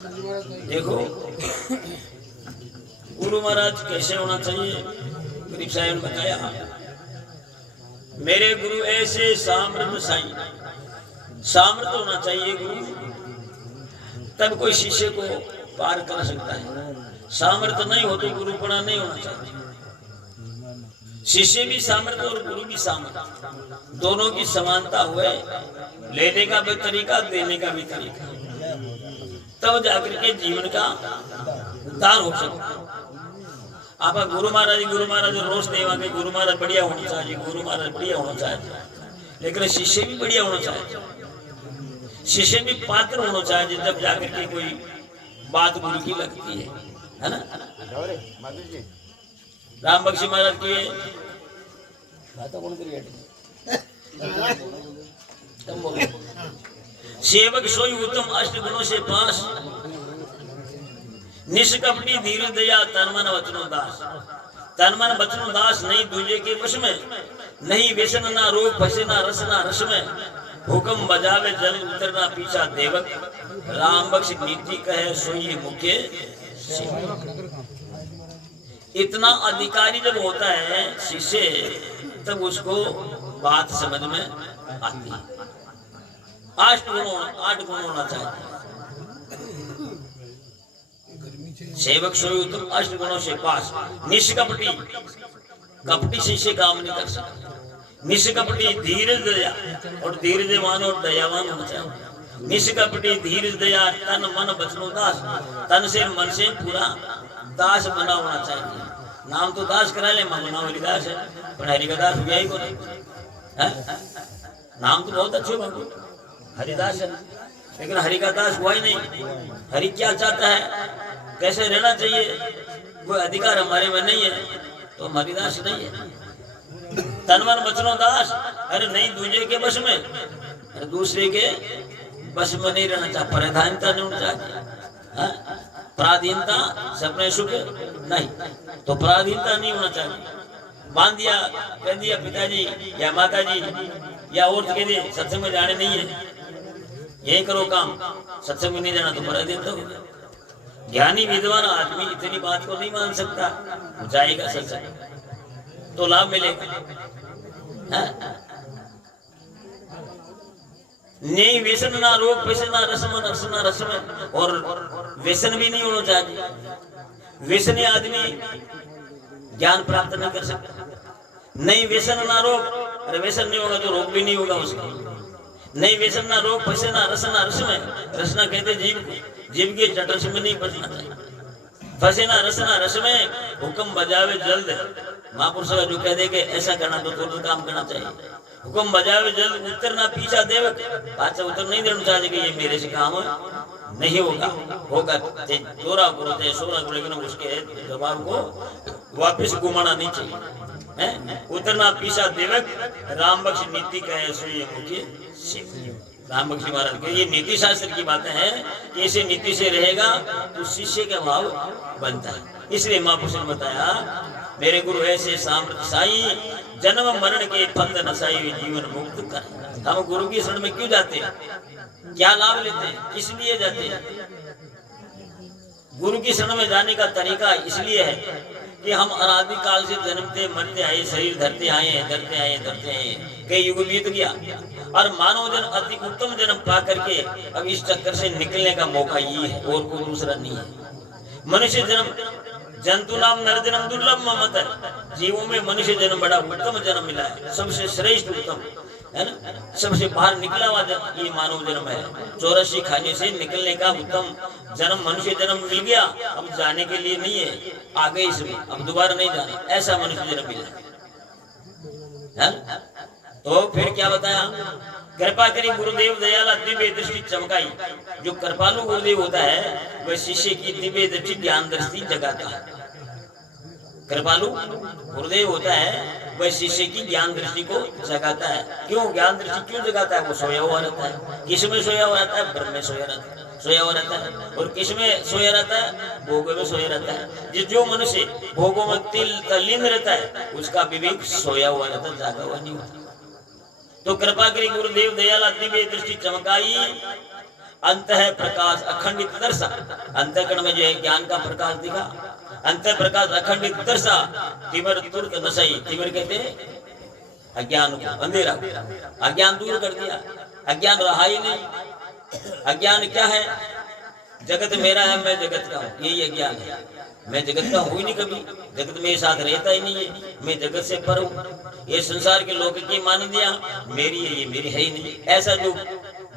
देखो गुरु महाराज कैसे होना चाहिए। गरीब साहब ने बताया, मेरे गुरु ऐसे सामर्थ साई, सामर्थ होना चाहिए गुरु, तब कोई शिष्य को पार कर सकता है। सामर्थ नहीं हो तो गुरुपणा नहीं होना चाहिए। शिष्य भी सामर्थ और गुरु भी सामर्थ, दोनों की समानता हुए, लेने का भी तरीका, देने का भी तरीका, तब जाकर के जीवन का उद्धार हो सकता। आप गुरु महाराज रोज देवा के गुरु महाराज बढ़िया होना चाहिए, गुरु महाराज बढ़िया होना चाहिए, लेकिन शिष्य भी बढ़िया होना चाहिए, शिष्य भी पात्र होना चाहिए, जब जाकर के कोई बात गुरु की लगती है ना। राम बख्शी महाराज की सेवक सोई उत्तम अष्ट गुणों से पास, निष्कपटी धीर दया तन मन वचनो दास। तन मन वचनो दास नहीं दूजे के वश में, नहीं व्यसन ना रोग फसे ना रस ना रस में, हुक्म बजावे जल उतरना पीछा देवक। राम बख्श नीति कहे सोई मुख्य सेवक। इतना अधिकारी जब होता है शिष्य, तब उसको बात समझ में आती है। 8 गुण होना चाहिए। सेवक सोई उत्तम अष्ट गुणों से पास, निष्कपटी, कपटी शिष्य काम नहीं कर सकता। निष्कपटी धीरज दया, और धीरजवान और दयावान होना चाहिए। निष्कपटी धीरज दया तन मन वचनो दास, तन से मन से पूरा दास बना होना चाहिए। नाम तो दास करा ले, मांगना हरिदास है, पर हरि का दास हुआ ही को नहीं है? नाम तो बहुत अच्छे मांगो हरिदास है, लेकिन हरि का दास हुआ ही नहीं। हरि क्या चाहता है, कैसे रहना चाहिए, कोई अधिकार हमारे में नहीं है, तो हम हरिदास नहीं है। तन मन वचनो दास, अरे नहीं दूसरे के बस में, अरे दूसरे के बस में नहीं रहना चाहिए। प्रधानता नहीं होना चाहिए, पराधीनता सपने सुख नहीं, तो पराधीनता नहीं होना चाहिए। बांध दिया, कह दिया पिताजी या माताजी या और कह दिए सत्संग में जाने नहीं है, यही करो काम, सत्संग में नहीं जाना तो पराधीनता हो गया। ज्ञानी विद्वान आदमी इतनी बात को नहीं मान सकता, जाएगा सत्संग तो लाभ मिलेगा। नहीं व्यसन ना रोग व्यसन ना रसम, और व्यसन भी नहीं होना चाहिए। व्यसनी आदमी ज्ञान प्राप्त नहीं कर सकता। नहीं व्यसन ना रोग, अरे व्यसन नहीं होगा तो रोग भी नहीं होगा उसका। नहीं व्यसन ना रोग फंसे ना रस में, रसना कहते जीव को, जीव के जटरस में नहीं फंसना चाहिए। फंसे ना रस में, हुक्म बजावे जल्द। महापुरुष का जो कह दे कि ऐसा करना तो तुरंत काम करना चाहिए। हुक्म बजावे जल्द उतरना पीछा देवक, पाछा उतर नहीं देना चाहिए कि ये मेरे से काम नहीं होगा। चोरा करो चाहे सोरा करो, लेकिन उसके जवाब को वापिस घुमाना नहीं चाहिए। उतरना पीछा देवक, राम बख्श नीति कहे सोई मुख्य सेवक। राम बख्शी महाराज के ये नीति शास्त्र की बातें हैं कि ऐसे नीति से रहेगा तो शिष्य का भाव बनता है। इसलिए महापुरुष ने बताया, मेरे गुरु ऐसे सामर्थ साई, जन्म मरण के फंद नसाई जीवन मुक्त कर। हम गुरु की शरण में क्यों जाते हैं, क्या लाभ लेते हैं, किस लिए जाते हैं? गुरु की शरण में जाने का तरीका इसलिए है कि हम अनादि काल से जन्मते मरते आए, शरीर धरते आए हैं, कई युग बीत गया, और मानव जन्म अति उत्तम जन्म पा करके अब इस चक्कर से निकलने का मौका ये है, और कोई दूसरा नहीं है। मनुष्य जन्म, जंतु नाम नर जन्म दुर्लभ मत है। जीवों में मनुष्य जन्म बड़ा उत्तम जन्म मिला है, सबसे श्रेष्ठ उत्तम है ना, सबसे बाहर निकला हुआ ये मानव जन्म है। 84 खाने से निकलने का उत्तम जन्म मनुष्य जन्म मिल गया। अब जाने के लिए नहीं है, आ गए इसमें, अब दोबारा नहीं जाना, ऐसा मनुष्य जन्म मिला है। तो फिर क्या बताया, कृपा करी गुरुदेव दयाला दिव्य दृष्टि चमकाई। जो कृपालु गुरुदेव होता है वह शिष्य की दिव्य दृष्टि ज्ञान दृष्टि जगाता है। कृपालु गुरुदेव होता है वह शिष्य की ज्ञान दृष्टि को जगाता है। क्यों ज्ञान दृष्टि क्यों जगाता है? वो सोया हुआ रहता है। किसमें सोया हुआ रहता है? ब्रह्म में सोया रहता है। और किसमें सोया रहता है? भोगों में सोया रहता है। जो मनुष्य भोगों में तल्लीन रहता है उसका विवेक सोया हुआ रहता है, जागा हुआ नहीं होता। तो कृपा करी गुरुदेव दयाला दिव्य दृष्टि चमकाई, अंत है प्रकाश अखंडित दर्शा, अंतःकरण में जो है ज्ञान का प्रकाश दिखा, अंत प्रकाश अखंडित दर्शा, तिमिर तुरत नशई, तिमिर कहते हैं अज्ञान को, अंधेरा, अज्ञान दूर कर दिया, अज्ञान रहा ही नहीं। अज्ञान क्या है? जगत मेरा है, मैं जगत का हूँ, यही अज्ञान है। मैं जगत का हूँ ही नहीं, कभी जगत मेरे साथ रहता ही नहीं है, मैं जगत से पर हूँ। ये संसार के लोग की मान दिया मेरी है, ये मेरी है ही नहीं। ऐसा जो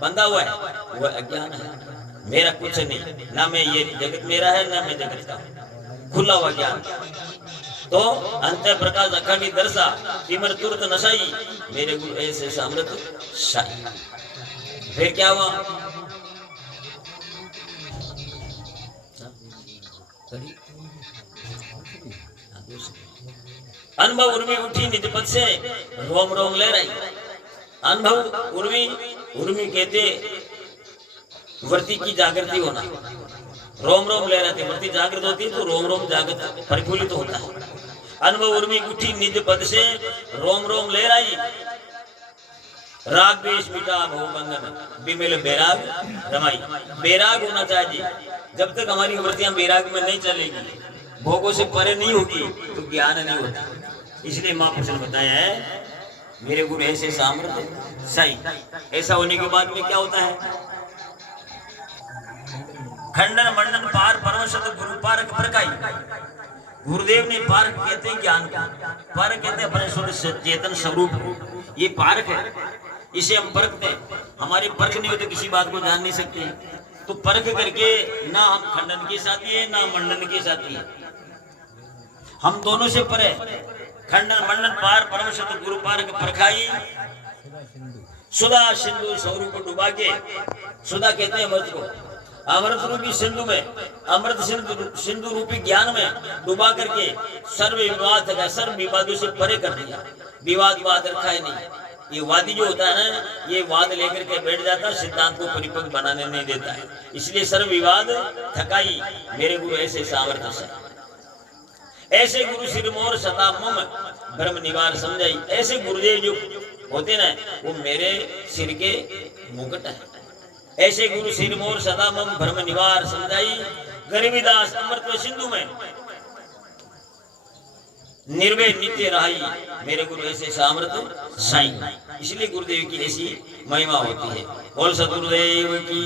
बंधा हुआ है वो अज्ञान है। मेरा कुछ नहीं, ना मैं ये जगत मेरा है, ना मैं जगत का, खुला हुआ ज्ञान। तो अंत प्रकाश अखंडित दर्शा, तिमिर तुरत नशाई, मेरे गुरु ऐसे अमृत शाही। फिर क्या हुआ? अनुभव उर्मी उठी निज पद से, रोम रोम ले रही। अनुभव उर्मी, उर्मी कहते वृत्ति की जागृति होना, रोम रोम ले रहे थे। वृत्ति जागृत होती है तो रोम रोम जागृत परिफुल्लित तो होता है। अनुभव उर्मी उठी निज पद से, रोम रोम ले रही। राग द्वेष मिटा भव बंधन, बिमिल बैराग रमाई। बैराग होना चाहिए। जब तक हमारी वृत्तियां बैराग में नहीं चलेगी, भोगों से परे नहीं होगी, तो ज्ञान नहीं होता। इसलिए महापुरुष ने बताया है मेरे गुरु ऐसे सामर्थ्य सही। ऐसा होने के बाद में क्या होता है? खंडन मंडन पार परमशत गुरु पारक परकाई। गुरुदेव ने पारक कहते हैं ज्ञान का, पारक कहते हैं अपने शुद्ध चेतन स्वरूप। ये पारक है, इसे हम परखते हैं। हमारे परख नहीं होते किसी बात को जान नहीं सकते। तो परख करके ना हम खंडन के साथी है, ना मंडन के साथी है, हम दोनों से परे। खंडन मंडन पार परमशत गुरु पारक परखाई। सुधा सिंधु स्वरूप डुबा के, सुधा कहते हैं अमृत को, अमृत रूपी सिंधु में, अमृत सिंधु रूपी ज्ञान में डुबा करके सर्व विवाद का, सर्व विवादों से परे कर दिया। विवाद वाद रखा है नहीं। ये वादी जो होता है ना, ये वाद लेकर के बैठ जाता है, सिद्धांत को परिपक्व बनाने नहीं देता है। इसलिए सर्व विवाद थकाई, मेरे गुरु ऐसे सामर्थ्य से। ऐसे गुरु सिरमोर सदा मम ब्रह्म निवार समझाई। ऐसे गुरुदेव जो होते ना, वो मेरे सिर के मुकुट है। ऐसे गुरु सिरमोर सदा मम ब्रह्म निवार समझाई। गरीबीदास अमृत सिंधु में निर्भय नित्य रहाई, मेरे गुरु ऐसे सामर्थ्य साई। इसलिए गुरुदेव की ऐसी महिमा होती है। बोल सदगुरुदेव की।